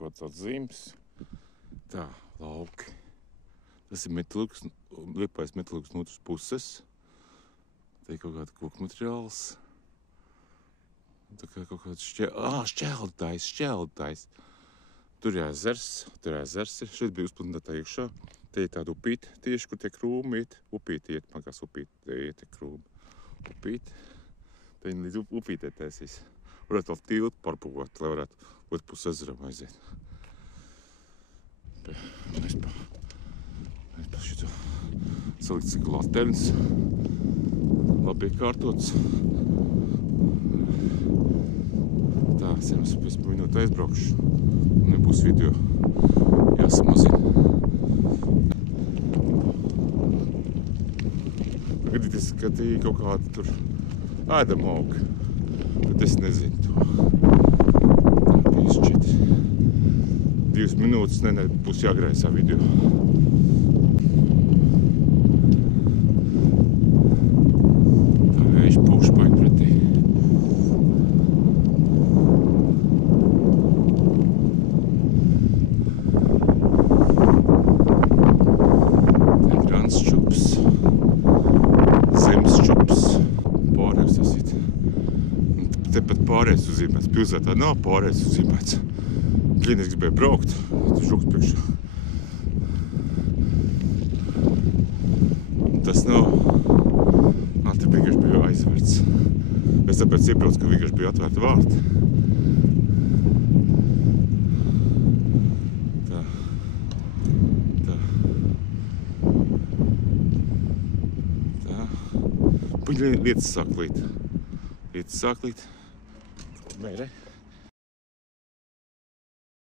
kaut kāds zīmes. Tā, lauki. Tas ir Metlūks, Liepājas Metlūks no otras puses. Te ir kaut kāda koku materiāls. Tā kā kaut kāds šķēldtais. Tur ir ezers ir. Šeit bija uzplantētā iekšā. Te ir tāda upīte tieši, kur tie krūmi iet. Upīte iet, man kāds upīte, te iet tie krūmi. Upīte. Te viņi līdz upītē taisīs. Varētu vēl tiltu pārbūvēt, lai varētu otru pusi ezeram aiziet. Mēs pa šito salikt cik laterns. Labi iekārtots. Tā, es pēc minūti aizbraukšu. Un nebūs video jāsamazina. Gadīties, ka tī kaut kāda tur ēdama auga. Bet es nezinu to. Tā bija šķiet. 2 minūtes būs jāgrēsā video. Tā vējš pūkš paik pretī. Tā ir grants čups. Zemes čups. Pārējais tas ir. Tepat pārējais uzzīmēts. Pilsētā nav pārējais uzzīmēts. Klīni es gribēju braukt, tu žuks priekšā. Tas nav. Te vienkārši bija aizvērts. Es tāpēc iebraucu, ka vienkārši bija atvērta vārta. Tā. Puņi lietas sāk līt. Mēre.